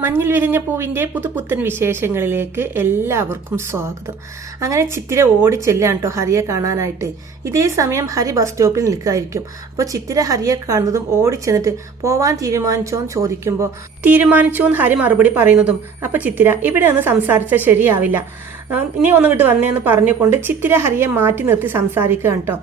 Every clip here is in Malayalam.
മഞ്ഞിൽ വിരിഞ്ഞ പൂവിൻ്റെ പുതുപുത്തൻ വിശേഷങ്ങളിലേക്ക് എല്ലാവർക്കും സ്വാഗതം. അങ്ങനെ ചിത്തിര ഓടി ചെല്ലാണ് കേട്ടോ ഹരിയെ കാണാനായിട്ട്. ഇതേ സമയം ഹരി ബസ് സ്റ്റോപ്പിൽ നിൽക്കായിരിക്കും. അപ്പോൾ ചിത്തിര ഹരിയെ കാണുന്നതും ഓടി ചെന്നിട്ട് പോവാൻ തീരുമാനിച്ചോന്ന് ചോദിക്കുമ്പോൾ തീരുമാനിച്ചോന്ന് ഹരി മറുപടി പറയുന്നതും അപ്പോൾ ചിത്തിര ഇവിടെ ഒന്ന് സംസാരിച്ചാൽ ശരിയാവില്ല, ഇനി ഒന്ന് ഇങ്ങോട്ട് വന്നേന്ന് പറഞ്ഞുകൊണ്ട് ചിത്തിര ഹരിയെ മാറ്റി നിർത്തി സംസാരിക്കുകയാണ് കേട്ടോ.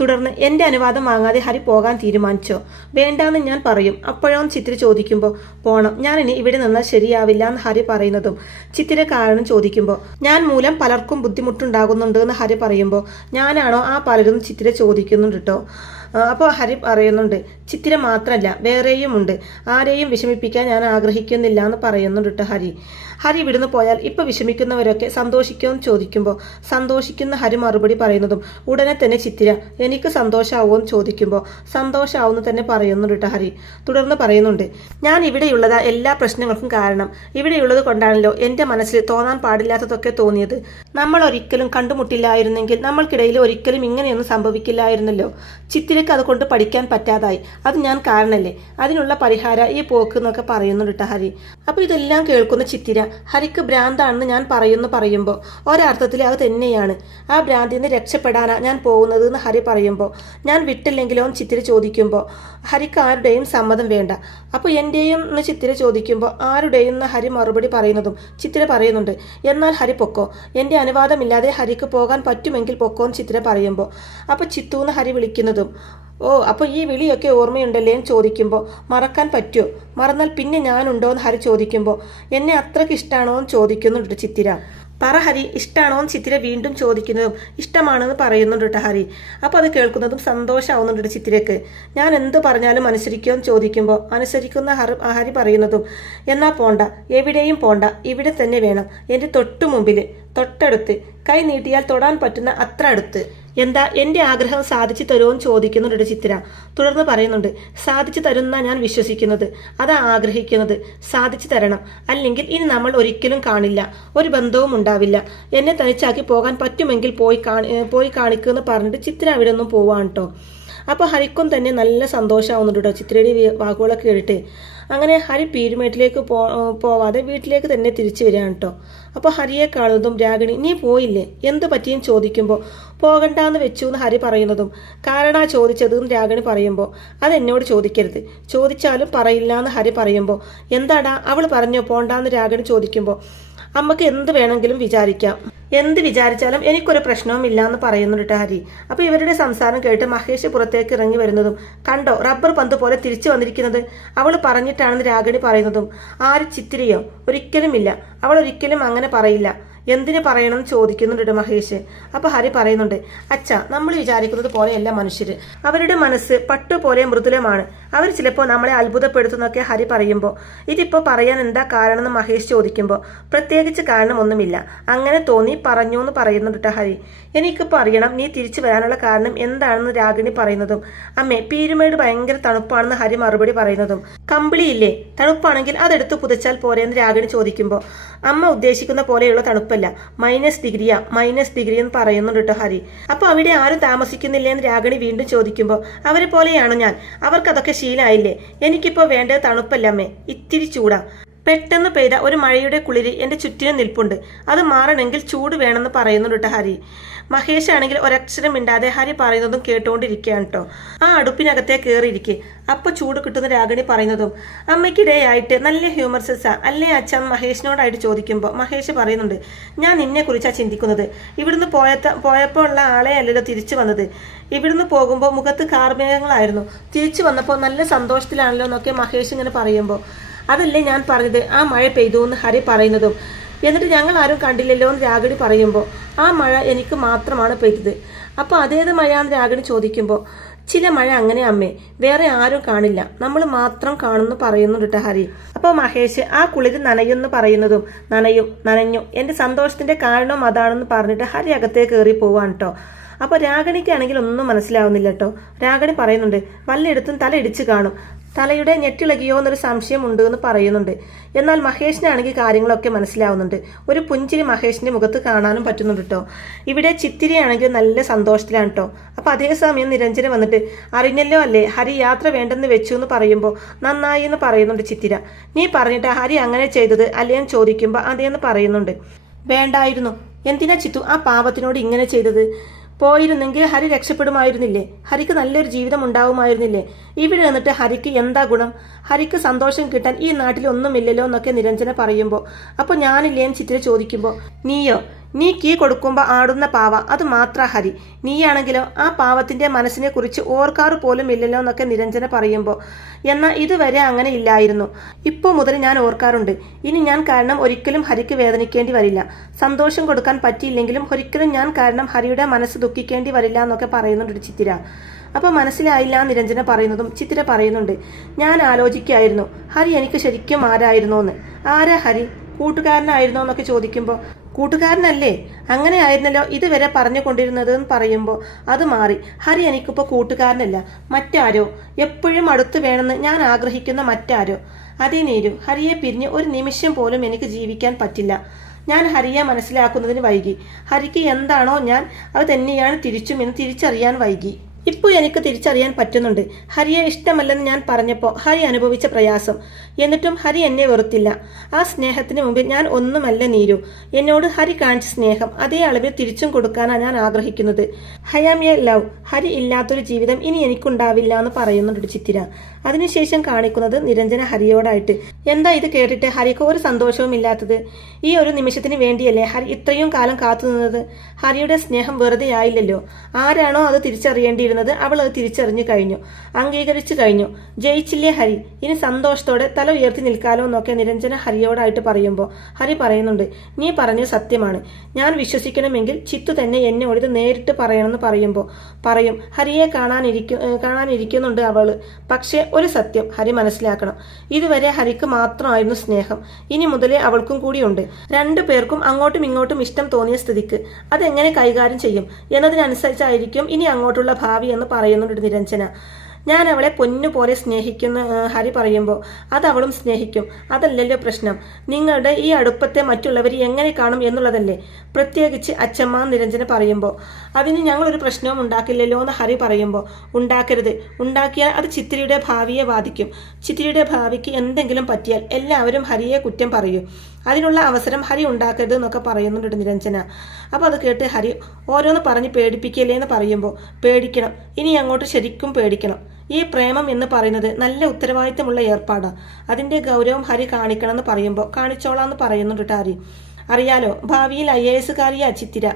തുടർന്ന് എൻ്റെ അനുവാദം വാങ്ങാതെ ഹരി പോകാൻ തീരുമാനിച്ചോ? വേണ്ടാന്ന് ഞാൻ പറയും. അപ്പോഴും ചിത്തിര ചോദിക്കുമ്പോൾ പോണം, ഞാൻ ഇനി ഇവിടെ നിന്നാൽ ശരിയാവില്ല എന്ന് ഹരി പറയുന്നതും ചിത്തിര കാരണം ചോദിക്കുമ്പോൾ ഞാൻ മൂലം പലർക്കും ബുദ്ധിമുട്ടുണ്ടാകുന്നുണ്ട് എന്ന് ഹരി പറയുമ്പോൾ ഞാനാണോ ആ പലരും ചിത്തിര ചോദിക്കുന്നുണ്ട് കേട്ടോ. അപ്പോൾ ഹരി പറയുന്നുണ്ട് ചിത്തിര മാത്രമല്ല വേറെയും ഉണ്ട്, ആരെയും വിഷമിപ്പിക്കാൻ ഞാൻ ആഗ്രഹിക്കുന്നില്ല എന്ന് പറയുന്നുണ്ട് കേട്ടോ ഹരി. ഹരി ഇവിടുന്ന് പോയാൽ ഇപ്പോൾ വിഷമിക്കുന്നവരൊക്കെ സന്തോഷിക്കുമെന്ന് ചോദിക്കുമ്പോൾ സന്തോഷിക്കുന്ന ഹരി മറുപടി പറയുന്നതും ഉടനെ തന്നെ ചിത്തിര എനിക്ക് സന്തോഷമാവുമെന്ന് ചോദിക്കുമ്പോൾ സന്തോഷമാവുമെന്ന് തന്നെ പറയുന്നുണ്ട് കേട്ടോ ഹരി. തുടർന്ന് പറയുന്നുണ്ട് ഞാൻ ഇവിടെയുള്ളതാ എല്ലാ പ്രശ്നങ്ങൾക്കും കാരണം, ഇവിടെയുള്ളത് കൊണ്ടാണല്ലോ എൻ്റെ മനസ്സിൽ തോന്നാൻ പാടില്ലാത്തതൊക്കെ തോന്നിയത്. നമ്മൾ ഒരിക്കലും കണ്ടുമുട്ടില്ലായിരുന്നെങ്കിൽ നമ്മൾക്കിടയിൽ ഒരിക്കലും ഇങ്ങനെയൊന്നും സംഭവിക്കില്ലായിരുന്നല്ലോ. ചിത്തിരക്ക് അതുകൊണ്ട് പഠിക്കാൻ പറ്റാതായി, അത് ഞാൻ കാരണല്ലേ, അതിനുള്ള പരിഹാര ഈ പോക്ക് എന്നൊക്കെ പറയുന്നുണ്ട് കേട്ടോ ഹരി. അപ്പോൾ ഇതെല്ലാം കേൾക്കുന്ന ചിത്തിര ഹരിക്ക് ഭ്രാന്താണെന്ന് ഞാൻ പറയുമ്പോൾ ഒരർത്ഥത്തിൽ അത് തന്നെയാണ്, ആ ഭ്രാന്തിൽ നിന്ന് രക്ഷപ്പെടാനാ ഞാൻ പോകുന്നത് എന്ന് ഹരി പറയുമ്പോൾ ഞാൻ വിട്ടില്ലെങ്കിലോ ചിത്തിര ചോദിക്കുമ്പോൾ ഹരിക്ക് ആരുടെയും സമ്മതം വേണ്ട. അപ്പോൾ എൻ്റെയും എന്ന് ചിത്തിര ചോദിക്കുമ്പോൾ ആരുടെയും എന്ന് ഹരി മറുപടി പറയുന്നതും ചിത്തിര പറയുന്നുണ്ട് എന്നാൽ ഹരി പൊക്കോ, എൻ്റെ അനുവാദമില്ലാതെ ഹരിക്ക് പോകാൻ പറ്റുമെങ്കിൽ പൊക്കോ എന്ന് ചിത്തിര പറയുമ്പോൾ അപ്പോൾ ചിത്തൂന്ന് ഹരി വിളിക്കുന്നതും ഓ അപ്പോൾ ഈ വിളിയൊക്കെ ഓർമ്മയുണ്ടല്ലേ എന്ന് ചോദിക്കുമ്പോൾ മറക്കാൻ പറ്റുമോ, മറന്നാൽ പിന്നെ ഞാനുണ്ടോ എന്ന് ഹരി ചോദിക്കുമ്പോൾ എന്നെ അത്രയ്ക്ക് ഇഷ്ടമാണോ എന്ന് ചോദിക്കുന്നുണ്ട് ചിത്തിര. പറ ഹരി, ഇഷ്ടമാണോ എന്ന് ചിത്തിര വീണ്ടും ചോദിക്കുന്നതും ഇഷ്ടമാണെന്ന് പറയുന്നുണ്ട് കേട്ടോ ഹരി. അപ്പോൾ അത് കേൾക്കുന്നതും സന്തോഷമാവുന്നുണ്ട് ചിത്തിരക്ക്. ഞാൻ എന്ത് പറഞ്ഞാലും അനുസരിക്കുമോ എന്ന് ചോദിക്കുമ്പോൾ അനുസരിക്കുന്ന ഹരി പറയുന്നതും എന്നാ പോണ്ട, എവിടെയും പോണ്ട, ഇവിടെ തന്നെ വേണം, എൻ്റെ തൊട്ടു മുമ്പിൽ, തൊട്ടടുത്ത്, കൈ നീട്ടിയാൽ തൊടാൻ പറ്റുന്ന അത്ര അടുത്ത്. എന്താ എൻ്റെ ആഗ്രഹം സാധിച്ചു തരുമോന്ന് ചോദിക്കുന്നുണ്ട് ചിത്തിര. തുടർന്ന് പറയുന്നുണ്ട് സാധിച്ചു തരുന്ന ഞാൻ വിശ്വസിക്കുന്നത്, അതാ ആഗ്രഹിക്കുന്നത്, സാധിച്ചു തരണം, അല്ലെങ്കിൽ ഇനി നമ്മൾ ഒരിക്കലും കാണില്ല, ഒരു ബന്ധവും ഉണ്ടാവില്ല, എന്നെ തനിച്ചാക്കി പോകാൻ പറ്റുമെങ്കിൽ പോയി കാണിക്കുമെന്ന് പറഞ്ഞിട്ട് ചിത്തിര അവിടെ നിന്നും പോവാണ് കേട്ടോ. അപ്പോൾ ഹരിക്കും തന്നെ നല്ല സന്തോഷമാവുന്നുണ്ട് കേട്ടോ ചിത്രയുടെ വാക്കുകളൊക്കെ കേട്ടിട്ട്. അങ്ങനെ ഹരി പീരുമേട്ടിലേക്ക് പോവാതെ വീട്ടിലേക്ക് തന്നെ തിരിച്ചു വരികയാണ് കേട്ടോ. അപ്പോൾ ഹരിയെ കാണുന്നതും രാഗിണി നീ പോയില്ലേ, എന്ത് പറ്റിയും ചോദിക്കുമ്പോൾ പോകണ്ടെന്ന് വെച്ചു എന്ന് ഹരി പറയുന്നതും കാരണാ ചോദിച്ചതെന്ന് രാഗിണി പറയുമ്പോൾ അതെന്നോട് ചോദിക്കരുത്, ചോദിച്ചാലും പറയില്ല എന്ന് ഹരി പറയുമ്പോൾ എന്താടാ അവൾ പറഞ്ഞോ പോണ്ടാന്ന് രാഗിണി ചോദിക്കുമ്പോൾ അമ്മക്ക് എന്ത് വേണമെങ്കിലും വിചാരിക്കാം, എന്ത് വിചാരിച്ചാലും എനിക്കൊരു പ്രശ്നവും ഇല്ല എന്ന് പറയുന്നുണ്ട് ഹരി. അപ്പോൾ ഇവരുടെ സംസാരം കേട്ട് മഹേഷ് പുറത്തേക്ക് ഇറങ്ങി വരുന്നതും കണ്ടോ റബ്ബർ പന്ത് പോലെ തിരിച്ചു വന്നിരിക്കുന്നത്, അവൾ പറഞ്ഞിട്ടാണെന്ന് രാഗിണി പറയുന്നതും ആര് ചിത്തിരയോ, ഒരിക്കലുമില്ല, അവൾ ഒരിക്കലും അങ്ങനെ പറയില്ല, എന്തിനു പറയണമെന്ന് ചോദിക്കുന്നുണ്ട് മഹേഷ്. അപ്പോൾ ഹരി പറയുന്നുണ്ട് അച്ഛാ നമ്മൾ വിചാരിക്കുന്നത് പോലെയല്ല മനുഷ്യർ, അവരുടെ മനസ്സ് പട്ടുപോലെ മൃദുലമാണ്, അവർ ചിലപ്പോൾ നമ്മളെ അത്ഭുതപ്പെടുത്തുന്നൊക്കെ ഹരി പറയുമ്പോൾ ഇതിപ്പോൾ പറയാൻ എന്താ കാരണം എന്ന് മഹേഷ് ചോദിക്കുമ്പോൾ പ്രത്യേകിച്ച് കാരണമൊന്നുമില്ല, അങ്ങനെ തോന്നി പറഞ്ഞു എന്ന് പറയുന്നുണ്ട് ഹരി. എനിക്കിപ്പോൾ അറിയണം നീ തിരിച്ചു വരാനുള്ള കാരണം എന്താണെന്ന് രാഗിണി പറയുന്നതും അമ്മേ പീരുമേട് ഭയങ്കര തണുപ്പാണെന്ന് ഹരി മറുപടി പറയുന്നതും കമ്പിളിയില്ലേ, തണുപ്പാണെങ്കിൽ അതെടുത്ത് പുതച്ചാൽ പോരെയെന്ന് രാഗിണി ചോദിക്കുമ്പോൾ അമ്മ ഉദ്ദേശിക്കുന്ന പോലെയുള്ള തണുപ്പല്ല, -ഡിഗ്രി എന്ന് പറയുന്നുണ്ട് കേട്ടോ ഹരി. അപ്പോൾ അവിടെ ആരും താമസിക്കുന്നില്ലേ എന്ന് രാഗിണി വീണ്ടും ചോദിക്കുമ്പോൾ അവരെ പോലെയാണോ ഞാൻ, അവർക്കതൊക്കെ ശീലമായില്ലേ, എനിക്കിപ്പോൾ വേണ്ടത് തണുപ്പല്ല അമ്മേ, ഇത്തിരി ചൂടാ, പെട്ടെന്ന് പെയ്ത ഒരു മഴയുടെ കുളിരി എൻ്റെ ചുറ്റിനും നിൽപ്പുണ്ട്, അത് മാറണമെങ്കിൽ ചൂട് വേണമെന്ന് പറയുന്നുണ്ട് കേട്ടോ ഹരി. മഹേഷ് ആണെങ്കിൽ ഒരക്ഷരം മിണ്ടാതെ ഹരി പറയുന്നതും കേട്ടുകൊണ്ടിരിക്കുകയാണ് കേട്ടോ. ആ അടുപ്പിനകത്തേ കയറിയിരിക്കെ അപ്പോൾ ചൂട് കിട്ടുന്ന രാഗിണി പറയുന്നതും അമ്മയ്ക്കിടെയായിട്ട് നല്ല ഹ്യൂമർ സെൻസാ അല്ലേ അച്ഛൻ മഹേഷിനോടായിട്ട് ചോദിക്കുമ്പോൾ മഹേഷ് പറയുന്നുണ്ട് ഞാൻ നിന്നെ കുറിച്ചാണ് ചിന്തിക്കുന്നത്, ഇവിടുന്ന് പോയപ്പോൾ ഉള്ള ആളെ അല്ലല്ലോ തിരിച്ചു വന്നത്, ഇവിടുന്ന് പോകുമ്പോൾ മുഖത്ത് കാർമേഘങ്ങളായിരുന്നു, തിരിച്ചു വന്നപ്പോൾ നല്ല സന്തോഷത്തിലാണല്ലോ എന്നൊക്കെ മഹേഷ് ഇങ്ങനെ പറയുമ്പോൾ അതല്ലേ ഞാൻ പറഞ്ഞത് ആ മഴ പെയ്തു എന്ന് ഹരി പറയുന്നതും എന്നിട്ട് ഞങ്ങൾ ആരും കണ്ടില്ലല്ലോ എന്ന് രാഗിണി പറയുമ്പോൾ ആ മഴ എനിക്ക് മാത്രമാണ് പെയ്തത്, അപ്പോൾ അതേത് മഴയാന്ന് രാഗിണി ചോദിക്കുമ്പോൾ ചില മഴ അങ്ങനെ അമ്മേ, വേറെ ആരും കാണില്ല, നമ്മൾ മാത്രം കാണുന്നു പറയുന്നുണ്ട് ഹരി. അപ്പോൾ മഹേഷ് ആ കുളിര് നനയുമെന്ന് പറയുന്നതും നനഞ്ഞു എൻ്റെ സന്തോഷത്തിൻ്റെ കാരണം അതാണെന്ന് പറഞ്ഞിട്ട് ഹരി അകത്തേ കയറി പോവാണ് കേട്ടോ. അപ്പോൾ രാഗിണിക്കാണെങ്കിൽ ഒന്നും മനസ്സിലാവുന്നില്ല കേട്ടോ. രാഗിണി പറയുന്നുണ്ട് വല്ലയിടത്തും തല ഇടിച്ച് കാണും, തലയുടെ ഞെട്ടിളകിയോ എന്നൊരു സംശയമുണ്ട് എന്ന് പറയുന്നുണ്ട്. എന്നാൽ മഹേഷിനാണെങ്കിൽ കാര്യങ്ങളൊക്കെ മനസ്സിലാവുന്നുണ്ട്. ഒരു പുഞ്ചിരി മഹേഷിന്റെ മുഖത്ത് കാണാനും പറ്റുന്നുണ്ട് കേട്ടോ. ഇവിടെ ചിത്തിരയാണെങ്കിൽ നല്ല സന്തോഷത്തിലാണ് കേട്ടോ. അപ്പൊ അതേസമയം നിരഞ്ജന വന്നിട്ട് അറിഞ്ഞല്ലോ അല്ലേ ഹരി യാത്ര വേണ്ടെന്ന് വെച്ചു എന്ന് പറയുമ്പോൾ നന്നായി എന്ന് പറയുന്നുണ്ട് ചിത്തിര. നീ പറഞ്ഞിട്ട് ഹരി അങ്ങനെ ചെയ്തത് അല്ലേ എന്ന് ചോദിക്കുമ്പോൾ അതേന്ന് പറയുന്നുണ്ട്. വേണ്ടായിരുന്നു, എന്തിനാ ചിത്തു ആ പാവത്തിനോട് ഇങ്ങനെ ചെയ്തത്? പോയിരുന്നെങ്കിൽ ഹരി രക്ഷപ്പെടുമായിരുന്നില്ലേ? ഹരിക്ക് നല്ലൊരു ജീവിതം ഉണ്ടാവുമായിരുന്നില്ലേ? ഇവിടെ നിന്നിട്ട് ഹരിക്ക് എന്താ ഗുണം? ഹരിക്ക് സന്തോഷം കിട്ടാൻ ഈ നാട്ടിൽ ഒന്നുമില്ലല്ലോ എന്നൊക്കെ നിരഞ്ജന പറയുമ്പോൾ അപ്പോൾ ഞാനില്ലേന്ന് ചിത്ര ചോദിക്കുമ്പോൾ നീയോ? നീ കീ കൊടുക്കുമ്പോൾ ആടുന്ന പാവ അത് മാത്ര ഹരി. നീയാണെങ്കിലോ ആ പാവത്തിന്റെ മനസ്സിനെ കുറിച്ച് ഓർക്കാറ് പോലും ഇല്ലല്ലോ എന്നൊക്കെ നിരഞ്ജന പറയുമ്പോൾ എന്നാൽ ഇതുവരെ അങ്ങനെ ഇല്ലായിരുന്നു. ഇപ്പോൾ മുതൽ ഞാൻ ഓർക്കാറുണ്ട്. ഇനി ഞാൻ കാരണം ഒരിക്കലും ഹരിക്ക് വേദനിക്കേണ്ടി വരില്ല. സന്തോഷം കൊടുക്കാൻ പറ്റിയില്ലെങ്കിലും ഒരിക്കലും ഞാൻ കാരണം ഹരിയുടെ മനസ്സ് ദുഃഖിക്കേണ്ടി വരില്ല എന്നൊക്കെ പറയുന്നുണ്ട് ചിത്തിര. അപ്പോൾ മനസ്സിലായില്ല നിരഞ്ജന പറയുന്നതും ചിത്തിര പറയുന്നുണ്ട്. ഞാൻ ആലോചിക്കായിരുന്നു ഹരി എനിക്ക് ശരിക്കും ആരായിരുന്നു എന്ന്. ആരാ ഹരി? കൂട്ടുകാരനായിരുന്നോ എന്നൊക്കെ ചോദിക്കുമ്പോൾ കൂട്ടുകാരനല്ലേ, അങ്ങനെ ആയിരുന്നല്ലോ ഇതുവരെ പറഞ്ഞുകൊണ്ടിരുന്നത് എന്ന് പറയുമ്പോൾ അത് മാറി. ഹരി എനിക്കിപ്പോൾ കൂട്ടുകാരനല്ല, മറ്റാരോ, എപ്പോഴും അടുത്ത് വേണമെന്ന് ഞാൻ ആഗ്രഹിക്കുന്ന മറ്റാരോ. അതേ നേരു, ഹരിയെ പിരിഞ്ഞ് ഒരു നിമിഷം പോലും എനിക്ക് ജീവിക്കാൻ പറ്റില്ല. ഞാൻ ഹരിയെ മനസ്സിലാക്കുന്നതിന് വൈകി. ഹരിക്ക് എന്താണോ ഞാൻ അത് തന്നെയാണ് തിരിച്ചും എന്ന് തിരിച്ചറിയാൻ വൈകി. ഇപ്പോൾ എനിക്ക് തിരിച്ചറിയാൻ പറ്റുന്നുണ്ട്. ഹരിയെ ഇഷ്ടമല്ലെന്ന് ഞാൻ പറഞ്ഞപ്പോൾ ഹരി അനുഭവിച്ച പ്രയാസം. എന്നിട്ടും ഹരി എന്നെ വെറുത്തില്ല. ആ സ്നേഹത്തിന് മുമ്പിൽ ഞാൻ ഒന്നുമല്ല നീരു. എന്നോട് ഹരി കാണിച്ച സ്നേഹം അതേ അളവിൽ തിരിച്ചും കൊടുക്കാനാണ് ഞാൻ ആഗ്രഹിക്കുന്നത്. I am a love. Hari ഇല്ലാത്തൊരു ജീവിതം ഇനി എനിക്കുണ്ടാവില്ല എന്ന് പറയുന്നുണ്ട് ചിത്തിര. അതിനുശേഷം കാണിക്കുന്നത് നിരഞ്ജന ഹരിയോടായിട്ട്. എന്താ ഇത് കേട്ടിട്ട് ഹരിക്ക് ഒരു സന്തോഷവും ഇല്ലാത്തത്? ഈ ഒരു നിമിഷത്തിന് വേണ്ടിയല്ലേ ഹരി ഇത്രയും കാലം കാത്തുനിന്നത്? ഹരിയുടെ സ്നേഹം വെറുതെ ആയില്ലല്ലോ. ആരാണോ അത് തിരിച്ചറിയേണ്ടിയിരുന്നത് അവൾ അത് തിരിച്ചറിഞ്ഞു കഴിഞ്ഞു, അംഗീകരിച്ചു കഴിഞ്ഞു. ജയിച്ചില്ലേ ഹരി, ഇനി സന്തോഷത്തോടെ തല ഉയർത്തി നിൽക്കാലോ എന്നൊക്കെ നിരഞ്ജന ഹരിയോടായിട്ട് പറയുമ്പോൾ ഹരി പറയുന്നുണ്ട്. നീ പറഞ്ഞത് സത്യമാണ്. ഞാൻ വിശ്വസിക്കണമെങ്കിൽ ചിത്തു തന്നെ എന്നോട് ഇത് നേരിട്ട് പറയണമെന്ന് പറയുമ്പോൾ പറയും. ഹരിയെ കാണാനിരിക്കുന്നുണ്ട് അവള്. പക്ഷേ ഒരു സത്യം ഹരി മനസ്സിലാക്കണം. ഇതുവരെ ഹരിക്ക് മാത്രമായിരുന്നു സ്നേഹം, ഇനി മുതലേ അവൾക്കും കൂടിയുണ്ട്. രണ്ടു പേർക്കും അങ്ങോട്ടും ഇങ്ങോട്ടും ഇഷ്ടം തോന്നിയ സ്ഥിതിക്ക് അതെങ്ങനെ കൈകാര്യം ചെയ്യും എന്നതിനനുസരിച്ചായിരിക്കും ഇനി അങ്ങോട്ടുള്ള ഭാവി എന്ന് പറയുന്നുണ്ട് നിരഞ്ജന. ഞാൻ അവളെ പൊന്നുപോലെ സ്നേഹിക്കുന്ന ഹരി പറയുമ്പോൾ അത് അവളും സ്നേഹിക്കും. അതല്ലല്ലോ പ്രശ്നം. നിങ്ങളുടെ ഈ അടുപ്പത്തെ മറ്റുള്ളവർ എങ്ങനെ കാണും എന്നുള്ളതല്ലേ, പ്രത്യേകിച്ച് അച്ഛമ്മ നിരഞ്ജന പറയുമ്പോൾ. അതിന് ഞങ്ങളൊരു പ്രശ്നവും ഉണ്ടാക്കില്ലല്ലോ എന്ന് ഹരി പറയുമ്പോൾ ഉണ്ടാക്കരുത്. ഉണ്ടാക്കിയാൽ അത് ചിത്തിരിയുടെ ഭാവിയെ ബാധിക്കും. ചിത്തിരിയുടെ ഭാവിക്ക് എന്തെങ്കിലും പറ്റിയാൽ എല്ലാവരും ഹരിയെ കുറ്റം പറയും. അതിനുള്ള അവസരം ഹരി ഉണ്ടാക്കരുത് എന്നൊക്കെ പറയുന്നുണ്ട് നിരഞ്ജന. അപ്പോൾ അത് കേട്ട് ഹരി ഓരോന്ന് പറഞ്ഞ് പേടിപ്പിക്കല്ലേ എന്ന് പറയുമ്പോൾ പേടിക്കണം, ഇനി അങ്ങോട്ട് ശരിക്കും പേടിക്കണം. ഈ പ്രേമം എന്ന് പറയുന്നത് നല്ല ഉത്തരവാദിത്തമുള്ള ഏർപ്പാടാണ്. അതിൻ്റെ ഗൗരവം ഹരി കാണിക്കണം എന്ന് പറയുമ്പോൾ കാണിച്ചോളാന്ന് പറയുന്നുണ്ട് ഹരി. അറിയാലോ ഭാവിയിൽ IAS-കാരിയാ ചിത്തിര.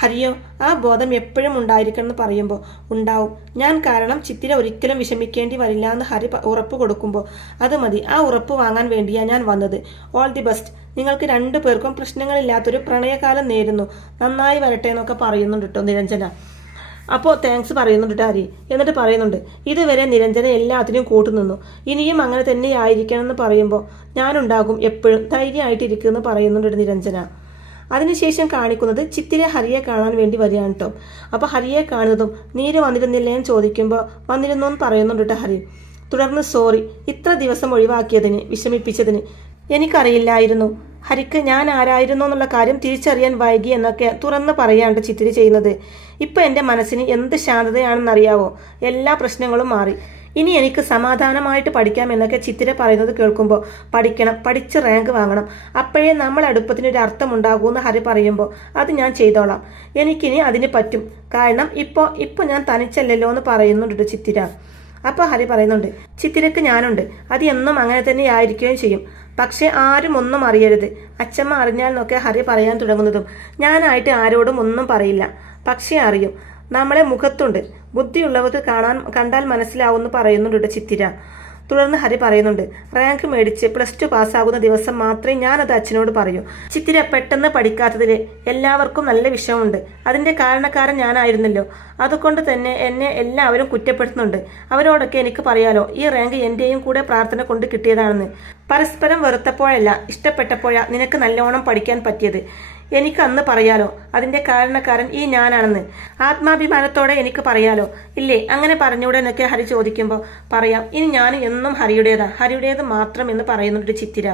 ഹരിയോ ആ ബോധം എപ്പോഴും ഉണ്ടായിരിക്കണം എന്ന് പറയുമ്പോൾ ഉണ്ടാവും. ഞാൻ കാരണം ചിത്തിര ഒരിക്കലും വിഷമിക്കേണ്ടി വരില്ല എന്ന് ഹരി ഉറപ്പ് കൊടുക്കുമ്പോൾ അത് മതി, ആ ഉറപ്പ് വാങ്ങാൻ വേണ്ടിയാണ് ഞാൻ വന്നത്. All the best. നിങ്ങൾക്ക് രണ്ടു പേർക്കും പ്രശ്നങ്ങളില്ലാത്തൊരു പ്രണയകാലം നേരുന്നു. നന്നായി വരട്ടെ എന്നൊക്കെ പറയുന്നുണ്ട് കേട്ടോ നിരഞ്ജന. അപ്പോൾ താങ്ക്സ് പറയുന്നുണ്ട് ഹരി. എന്നിട്ട് പറയുന്നുണ്ട് ഇതുവരെ നിരഞ്ജന എല്ലാത്തിനും കൂട്ടുനിന്നു, ഇനിയും അങ്ങനെ തന്നെ ആയിരിക്കണം എന്ന് പറയുമ്പോൾ ഞാനുണ്ടാകും എപ്പോഴും ധൈര്യമായിട്ടിരിക്കുമെന്ന് പറയുന്നുണ്ട് നിരഞ്ജന. അതിനുശേഷം കാണിക്കുന്നത് ചിത്തിര ഹരിയെ കാണാൻ വേണ്ടി വരികയാണ് കേട്ടോ. അപ്പോൾ ഹരിയെ കാണുന്നതും നീര് വന്നിരുന്നില്ലേ എന്ന് ചോദിക്കുമ്പോൾ വന്നിരുന്നു എന്ന് പറയുന്നുണ്ട് ഹരി. തുടർന്ന് സോറി, ഇത്ര ദിവസം ഒഴിവാക്കിയതിന്, വിഷമിപ്പിച്ചതിന്. എനിക്കറിയില്ലായിരുന്നു ഹരിക്ക് ഞാൻ ആരായിരുന്നു എന്നുള്ള കാര്യം തിരിച്ചറിയാൻ വൈകി എന്നൊക്കെ തുറന്ന് പറയാണ്ട് ചിത്തിര ചെയ്യുന്നത്. ഇപ്പം എൻ്റെ മനസ്സിന് എന്ത് ശാന്തതയാണെന്നറിയാവോ. എല്ലാ പ്രശ്നങ്ങളും മാറി. ഇനി എനിക്ക് സമാധാനമായിട്ട് പഠിക്കാം എന്നൊക്കെ ചിത്തിര പറയുന്നത് കേൾക്കുമ്പോൾ പഠിക്കണം, പഠിച്ച് റാങ്ക് വാങ്ങണം, അപ്പോഴേ നമ്മൾ അടുപ്പത്തിനൊരു അർത്ഥമുണ്ടാകുമെന്ന് ഹരി പറയുമ്പോൾ അത് ഞാൻ ചെയ്തോളാം, എനിക്കിനി അതിന് പറ്റും, കാരണം ഇപ്പോൾ ഞാൻ തനിച്ചല്ലല്ലോ എന്ന് പറയുന്നുണ്ട് ചിത്തിര. അപ്പോൾ ഹരി പറയുന്നുണ്ട് ചിത്തിരക്ക് ഞാനുണ്ട്, അത് എന്നും അങ്ങനെ തന്നെ ആയിരിക്കുകയും ചെയ്യും. പക്ഷെ ആരും ഒന്നും അറിയരുത്. അച്ഛമ്മ അറിഞ്ഞാൽ എന്നൊക്കെ ഹരി പറയാൻ തുടങ്ങുന്നതും ഞാനായിട്ട് ആരോടും ഒന്നും പറയില്ല, പക്ഷേ അറിയും. നമ്മളെ മുഖത്തുണ്ട്, ബുദ്ധിയുള്ളവർക്ക് കണ്ടാൽ മനസ്സിലാവുമെന്ന് പറയുന്നുണ്ട് ചിത്തിര. തുടർന്ന് ഹരി പറയുന്നുണ്ട് റാങ്ക് മേടിച്ച് +2 പാസ്സാകുന്ന ദിവസം മാത്രമേ ഞാനത് അച്ഛനോട് പറയൂ. ചിത്തിര പെട്ടെന്ന് പഠിക്കാത്തതിൽ എല്ലാവർക്കും നല്ല വിഷമമുണ്ട്. അതിൻ്റെ കാരണക്കാരൻ ഞാനായിരുന്നല്ലോ. അതുകൊണ്ട് തന്നെ എന്നെ എല്ലാവരും കുറ്റപ്പെടുത്തുന്നുണ്ട്. അവരോടൊക്കെ എനിക്ക് പറയാലോ ഈ റാങ്ക് എൻ്റെയും കൂടെ പ്രാർത്ഥന കൊണ്ട് കിട്ടിയതാണെന്ന്. പരസ്പരം വെറുത്തപ്പോഴല്ല ഇഷ്ടപ്പെട്ടപ്പോഴാ നിനക്ക് നല്ലോണം പഠിക്കാൻ പറ്റിയത്. എനിക്ക് അന്ന് പറയാലോ അതിന്റെ കാരണക്കാരൻ ഈ ഞാനാണെന്ന്. ആത്മാഭിമാനത്തോടെ എനിക്ക് പറയാലോ. ഇല്ലേ, അങ്ങനെ പറഞ്ഞൂടെ എന്നൊക്കെ ഹരി ചോദിക്കുമ്പോൾ പറയാം, ഇനി ഞാൻ എന്നും ഹരിയുടേത് മാത്രം എന്ന് പറയുന്നുണ്ട് ചിത്തിര.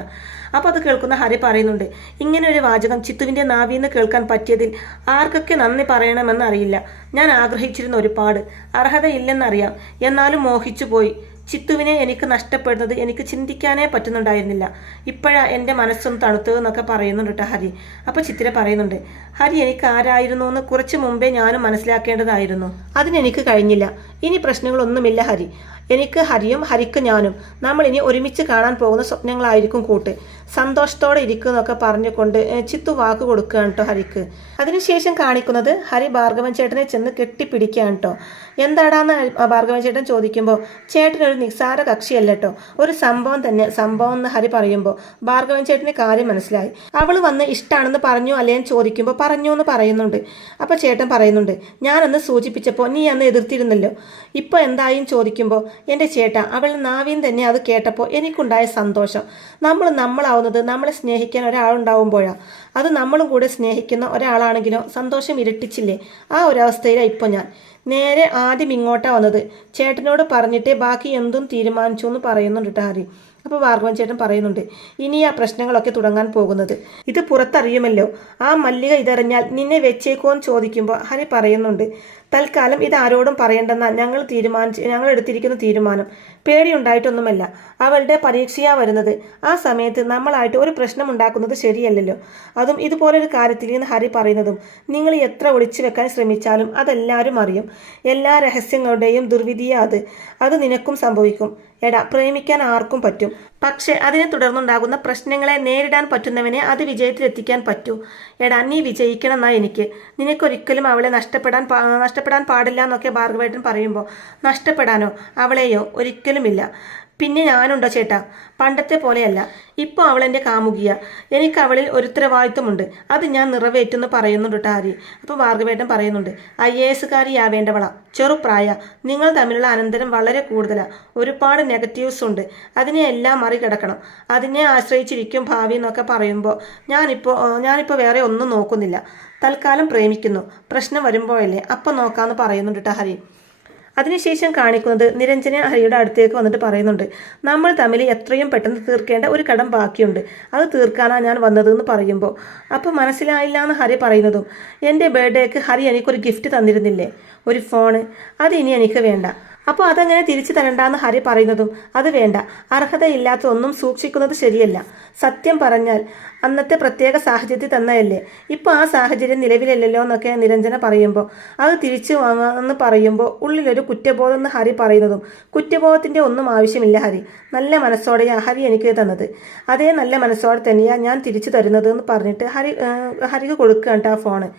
അപ്പോൾ അത് കേൾക്കുന്ന ഹരി പറയുന്നുണ്ട്, ഇങ്ങനെ ഒരു വാചകം ചിത്തുവിന്റെ നാവിന്ന് കേൾക്കാൻ പറ്റിയതിൽ ആർക്കൊക്കെ നന്ദി പറയണമെന്ന് അറിയില്ല. ഞാൻ ആഗ്രഹിച്ചിരുന്ന ഒരുപാട്, അർഹതയില്ലെന്നറിയാം, എന്നാലും മോഹിച്ചു പോയി. ചിത്തുവിനെ എനിക്ക് നഷ്ടപ്പെടുന്നത് എനിക്ക് ചിന്തിക്കാനേ പറ്റുന്നുണ്ടായിരുന്നില്ല. ഇപ്പോഴാ എൻ്റെ മനസ്സൊന്ന് തണുത്തത് എന്നൊക്കെ പറയുന്നുണ്ട് കേട്ടോ ഹരി. അപ്പോൾ ചിത്തിര പറയുന്നുണ്ട്, ഹരി എനിക്ക് ആരായിരുന്നു എന്ന് കുറച്ച് മുമ്പേ ഞാനും മനസ്സിലാക്കേണ്ടതായിരുന്നു. അതിനെനിക്ക് കഴിഞ്ഞില്ല. ഇനി പ്രശ്നങ്ങളൊന്നുമില്ല ഹരി. എനിക്ക് ഹരിയും ഹരിക്ക് ഞാനും. നമ്മൾ ഇനി ഒരുമിച്ച് കാണാൻ പോകുന്ന സ്വപ്നങ്ങളായിരിക്കും കൂട്ട്. സന്തോഷത്തോടെ ഇരിക്കുന്നൊക്കെ പറഞ്ഞുകൊണ്ട് ചിത്തു വാക്ക് കൊടുക്കുകയാണ് കേട്ടോ ഹരിക്ക്. അതിനുശേഷം കാണിക്കുന്നത് ഹരി ഭാർഗവൻ ചേട്ടനെ ചെന്ന് കെട്ടിപ്പിടിക്കുകയാണ് കേട്ടോ. എന്താടാന്ന് ഭാർഗവൻ ചേട്ടൻ ചോദിക്കുമ്പോൾ, ചേട്ടൻ ഒരു നിസ്സാര കക്ഷിയല്ല കേട്ടോ, ഒരു സംഭവം തന്നെ. സംഭവം എന്ന് ഹരി പറയുമ്പോൾ ഭാർഗവൻ ചേട്ടന് കാര്യം മനസ്സിലായി. അവൾ വന്ന് ഇഷ്ടമാണെന്ന് പറഞ്ഞു അല്ലേന്ന് ചോദിക്കുമ്പോൾ പറഞ്ഞു എന്ന് പറയുന്നുണ്ട്. അപ്പോൾ ചേട്ടൻ പറയുന്നുണ്ട്, ഞാനന്ന് സൂചിപ്പിച്ചപ്പോൾ നീ അന്ന് എതിർത്തിരുന്നല്ലോ, ഇപ്പോൾ എന്തായും ചോദിക്കുമ്പോൾ, എൻ്റെ ചേട്ടാ അവളുടെ നാവിൻ തന്നെ അത് കേട്ടപ്പോൾ എനിക്കുണ്ടായ സന്തോഷം. നമ്മളാവുന്നത് നമ്മളെ സ്നേഹിക്കാൻ ഒരാളുണ്ടാവുമ്പോഴാണ്. അത് നമ്മളും കൂടെ സ്നേഹിക്കുന്ന ഒരാളാണെങ്കിലോ സന്തോഷം ഇരട്ടിച്ചില്ലേ. ആ ഒരവസ്ഥയിലാണ് ഇപ്പോൾ ഞാൻ. നേരെ ആദ്യം ഇങ്ങോട്ടാണ് വന്നത്. ചേട്ടനോട് പറഞ്ഞിട്ടേ ബാക്കി എന്തും തീരുമാനിച്ചു എന്ന് പറയുന്നുണ്ട് കേട്ടോ ഹരി. അപ്പോൾ ഭാർഗവൻ ചേട്ടൻ പറയുന്നുണ്ട്, ഇനി ആ പ്രശ്നങ്ങളൊക്കെ തുടങ്ങാൻ പോകുന്നത് ഇത് പുറത്തറിയുമല്ലോ. ആ മല്ലിക ഇതറിഞ്ഞാൽ നിന്നെ വെച്ചേക്കോന്ന് ചോദിക്കുമ്പോൾ ഹരി പറയുന്നുണ്ട്, തൽക്കാലം ഇത് ആരോടും പറയണ്ടെന്നാണ് ഞങ്ങൾ എടുത്തിരിക്കുന്ന തീരുമാനം. പേടിയുണ്ടായിട്ടൊന്നുമല്ല, അവളുടെ പരീക്ഷയാ വരുന്നത്. ആ സമയത്ത് നമ്മളായിട്ട് ഒരു പ്രശ്നം ഉണ്ടാക്കുന്നത് ശരിയല്ലല്ലോ. അതും ഇതുപോലൊരു കാര്യത്തിൽ നിന്ന് ഹരി പറയുന്നതും, നിങ്ങൾ എത്ര ഒളിച്ചു വെക്കാൻ ശ്രമിച്ചാലും അതെല്ലാവരും അറിയും. എല്ലാ രഹസ്യങ്ങളുടെയും ദുർവിധിയാ അത് നിനക്കും സംഭവിക്കും. എടാ, പ്രേമിക്കാൻ ആർക്കും പറ്റും, പക്ഷെ അതിനെ തുടർന്നുണ്ടാകുന്ന പ്രശ്നങ്ങളെ നേരിടാൻ പറ്റുന്നവനെ അത് വിജയത്തിലെത്തിക്കാൻ പറ്റൂ. എടാ, നീ വിജയിക്കണം എന്നാ എനിക്ക്. നിനക്കൊരിക്കലും അവളെ നഷ്ടപ്പെടാൻ പാടില്ല എന്നൊക്കെ ഭാർഗവേട്ടൻ പറയുമ്പോൾ, നഷ്ടപ്പെടാനോ അവളെയോ ഒരിക്കലുമില്ല. പിന്നെ ഞാനുണ്ടോ ചേട്ടാ, പണ്ടത്തെ പോലെയല്ല. ഇപ്പോൾ അവൾ എൻ്റെ കാമുകിയ. എനിക്ക് അവളിൽ ഒരു ഉത്തരവാദിത്വമുണ്ട്, അത് ഞാൻ നിറവേറ്റുമെന്ന് പറയുന്നുണ്ട് കേട്ടോ ഹരി. അപ്പോൾ ഭാർഗവേട്ടൻ പറയുന്നുണ്ട്, IAS-കാരിയാവേണ്ടവളാ, ചെറുപ്രായ, നിങ്ങൾ തമ്മിലുള്ള അനന്തരം വളരെ കൂടുതലാണ്, ഒരുപാട് നെഗറ്റീവ്സ് ഉണ്ട്, അതിനെ എല്ലാം മറികടക്കണം, അതിനെ ആശ്രയിച്ചിരിക്കും ഭാവി എന്നൊക്കെ പറയുമ്പോൾ ഞാനിപ്പോൾ വേറെ ഒന്നും നോക്കുന്നില്ല, തൽക്കാലം പ്രേമിക്കുന്നു, പ്രശ്നം വരുമ്പോഴല്ലേ അപ്പം നോക്കാമെന്ന് പറയുന്നുണ്ട് കേട്ടോ ഹരി. അതിനുശേഷം കാണിക്കുന്നത് നിരഞ്ജന ഹരിയുടെ അടുത്തേക്ക് വന്നിട്ട് പറയുന്നുണ്ട്, നമ്മൾ തമ്മിൽ എത്രയും പെട്ടെന്ന് തീർക്കേണ്ട ഒരു കടം ബാക്കിയുണ്ട്, അത് തീർക്കാനാണ് ഞാൻ വന്നതെന്ന് പറയുമ്പോൾ, അപ്പോൾ മനസ്സിലായില്ല എന്ന് ഹരി പറയുന്നതും, എൻ്റെ ബർത്ത്ഡേക്ക് ഹരി എനിക്കൊരു ഗിഫ്റ്റ് തന്നിരുന്നില്ലേ, ഒരു ഫോണ്, അത് ഇനി എനിക്ക് വേണ്ട. അപ്പോൾ അതങ്ങനെ തിരിച്ചു തരണ്ടെന്ന് ഹരി പറയുന്നതും, അത് വേണ്ട, അർഹതയില്ലാത്ത ഒന്നും സൂക്ഷിക്കുന്നത് ശരിയല്ല. സത്യം പറഞ്ഞാൽ അന്നത്തെ പ്രത്യേക സാഹചര്യത്തിൽ തന്നതല്ലേ, ഇപ്പോൾ ആ സാഹചര്യം നിലവിലല്ലല്ലോ എന്നൊക്കെ നിരഞ്ജന പറയുമ്പോൾ, അത് തിരിച്ചു വാങ്ങാമെന്ന് പറയുമ്പോൾ ഉള്ളിലൊരു കുറ്റബോധം എന്ന് ഹരി പറയുന്നതും, കുറ്റബോധത്തിൻ്റെ ഒന്നും ആവശ്യമില്ല ഹരി, നല്ല മനസ്സോടെയാണ് ഹരി എനിക്ക് തന്നത്, അതേ നല്ല മനസ്സോടെ തന്നെയാണ് ഞാൻ തിരിച്ചു തരുന്നത് എന്ന് പറഞ്ഞിട്ട് ഹരിക്ക് കൊടുക്കുകയാണ് ആ ഫോണ്.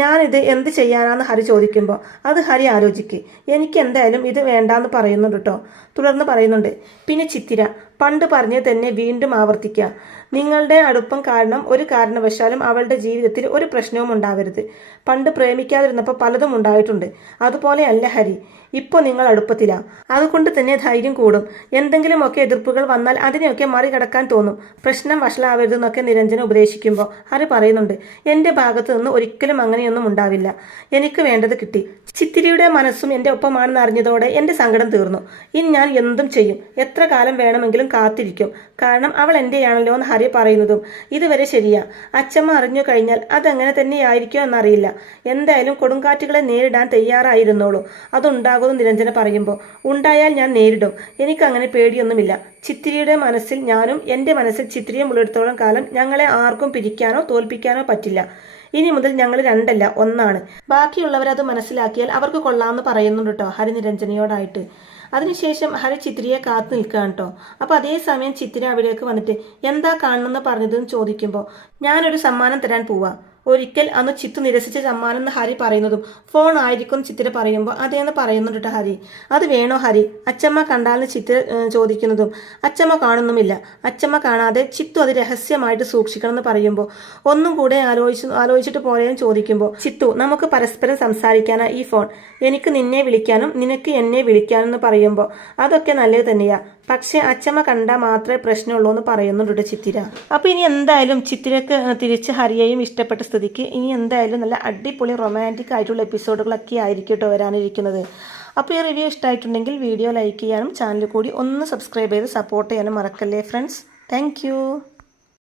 ഞാനിത് എന്ത് ചെയ്യാനാന്ന് ഹരി ചോദിക്കുമ്പോൾ അത് ഹരി ആലോചിക്ക്, എനിക്ക് എന്തായാലും ഇത് വേണ്ടാന്ന് പറയുന്നുണ്ട് കേട്ടോ. തുടർന്ന് പറയുന്നുണ്ട്, പിന്നെ ചിത്തിര പണ്ട് പറഞ്ഞത് തന്നെ വീണ്ടും ആവർത്തിക്കുക, നിങ്ങളുടെ അടുപ്പം കാരണം ഒരു കാരണവശാലും അവളുടെ ജീവിതത്തിൽ ഒരു പ്രശ്നവും ഉണ്ടാവരുത്. പണ്ട് പ്രേമിക്കാതിരുന്നപ്പോൾ പലതും ഉണ്ടായിട്ടുണ്ട്, അതുപോലെ അല്ല ഹരി, ഇപ്പോൾ നിങ്ങൾ അടുപ്പത്തിലാണ്, അതുകൊണ്ട് തന്നെ ധൈര്യം കൂടും. എന്തെങ്കിലുമൊക്കെ എതിർപ്പുകൾ വന്നാൽ അതിനെയൊക്കെ മറികടക്കാൻ തോന്നും, പ്രശ്നം വഷളാവരുതെന്നൊക്കെ നിരഞ്ജന ഉപദേശിക്കുമ്പോൾ ഹരി പറയുന്നുണ്ട്, എൻ്റെ ഭാഗത്ത് നിന്ന് ഒരിക്കലും അങ്ങനെയൊന്നും ഉണ്ടാവില്ല, എനിക്ക് വേണ്ടത് കിട്ടി. ചിത്തിരിയുടെ മനസ്സും എൻ്റെ ഒപ്പമാണെന്ന് അറിഞ്ഞതോടെ എൻ്റെ സങ്കടം തീർന്നു. ഇനി ഞാൻ എന്തും ചെയ്യും, എത്ര കാലം വേണമെങ്കിലും കാത്തിരിക്കും, കാരണം അവൾ എൻ്റെയാണല്ലോ എന്ന് ഹരി പറയുന്നതും, ഇതുവരെ ശരിയാ, അച്ഛമ്മ അറിഞ്ഞു കഴിഞ്ഞാൽ അതങ്ങനെ തന്നെയായിരിക്കുമോ എന്നറിയില്ല, എന്തായാലും കൊടുങ്കാറ്റുകളെ നേരിടാൻ തയ്യാറായിരുന്നോളൂ, അതുണ്ടാകുമെന്ന് നിരഞ്ജന പറയുമ്പോൾ, ഉണ്ടായാൽ ഞാൻ നേരിടും, എനിക്കങ്ങനെ പേടിയൊന്നുമില്ല. ചിത്തിരിയുടെ മനസ്സിൽ ഞാനും എൻ്റെ മനസ്സിൽ ചിത്തിരിയും ഉള്ളിടത്തോളം കാലം ഞങ്ങളെ ആർക്കും പിരിക്കാനോ തോൽപ്പിക്കാനോ പറ്റില്ല. ഇനി മുതൽ ഞങ്ങൾ രണ്ടല്ല ഒന്നാണ്. ബാക്കിയുള്ളവരത് മനസ്സിലാക്കിയാൽ അവർക്ക് കൊള്ളാമെന്ന് പറയുന്നുണ്ട് കേട്ടോ ഹരി നിരഞ്ജനയോടായിട്ട്. അതിനുശേഷം ഹരി ചിത്തിരിയെ കാത്തു നിൽക്കുകയാണ് കേട്ടോ. അപ്പോൾ അതേസമയം ചിത്തിര അവിടേക്ക് വന്നിട്ട് എന്താ കാണണമെന്ന് പറഞ്ഞതെന്ന് ചോദിക്കുമ്പോൾ, ഞാനൊരു സമ്മാനം തരാൻ പോവാ. ഒരിക്കൽ അന്ന് ചിത്തു നിരസിച്ച സമ്മാനം എന്ന് ഹരി പറയുന്നതും ഫോൺ ആയിരിക്കും ചിത്തിര പറയുമ്പോൾ അതേന്ന് പറയുന്നുണ്ട് കേട്ടോ ഹരി. അത് വേണോ ഹരി, അച്ചമ്മ കണ്ടാലെന്ന് ചിത്തിര ചോദിക്കുന്നതും അച്ചമ്മ കാണുന്നുമില്ല, അച്ചമ്മ കാണാതെ ചിത്തു അത് രഹസ്യമായിട്ട് സൂക്ഷിക്കണം എന്ന് പറയുമ്പോൾ ഒന്നും കൂടെ ആലോചിച്ചിട്ട് പോലെയും ചോദിക്കുമ്പോൾ, ചിത്തു നമുക്ക് പരസ്പരം സംസാരിക്കാനാ ഈ ഫോൺ, എനിക്ക് നിന്നെ വിളിക്കാനും നിനക്ക് എന്നെ വിളിക്കാനും എന്ന് പറയുമ്പോൾ അതൊക്കെ നല്ലത് തന്നെയാ, പക്ഷെ അച്ചമ്മ കണ്ടാൽ മാത്രമേ പ്രശ്നമുള്ളൂ എന്ന് പറയുന്നുണ്ട് ചിത്തിര. അപ്പോൾ ഇനി എന്തായാലും ചിത്തിരക്ക് തിരിച്ച് ഹരിയെയും ഇഷ്ടപ്പെട്ട സ്ഥിതിക്ക് ഇനി എന്തായാലും നല്ല അടിപൊളി റൊമാൻറ്റിക് ആയിട്ടുള്ള എപ്പിസോഡുകളൊക്കെ ആയിരിക്കും കേട്ടോ വരാനിരിക്കുന്നത്. അപ്പോൾ ഈ റിവ്യൂ ഇഷ്ടമായിട്ടുണ്ടെങ്കിൽ വീഡിയോ ലൈക്ക് ചെയ്യാനും ചാനൽ കൂടി ഒന്ന് സബ്സ്ക്രൈബ് ചെയ്ത് സപ്പോർട്ട് ചെയ്യാനും മറക്കല്ലേ ഫ്രണ്ട്സ്. താങ്ക്